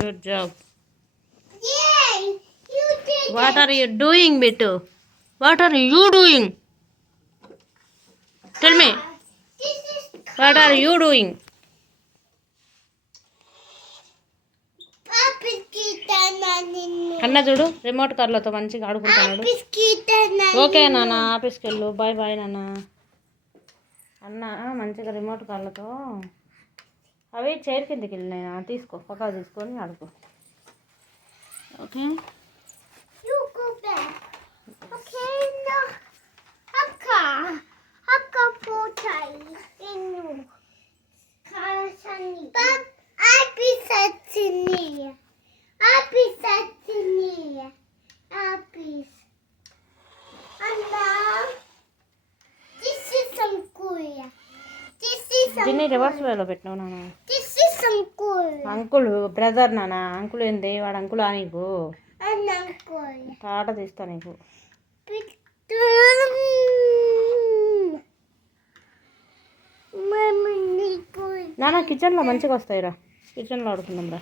Good job. Yay! You did what it. Are you doing Bittu? What are you doing? Tell me. This is what are you doing? Papa's guitar, అన్న చూడు రిమోట్ కార్లతో మంచిగా ఆడుకుంటున్నాడు. Papa's guitar, okay నాన్న ఆఫీస్కి వెళ్ళు. Bye bye నాన్న. అన్న మంచిగా రిమోట్ కార్లతో అవి చైర్ కిందకి వెళ్ళినాయి. తీసుకో పక్కా తీసుకొని ఆడుకో. Okay You go back. Okay, no. Akka potai. Inu. Kasani. But I be satini. Anna. This is some cool. దీన్ని రివర్స్ వేలో పెట్టినావు నాన్న. This is some cool. Uncle brother నాన్న. అంకుల్ ఏంది వాడు అంకులా నీకు? Anna cool. తాట తీస్తా నీకు. నాన్న కిచెన్లో మంచిగా వస్తాయిరా. కిచెన్లో ఆడుకుందాం రా.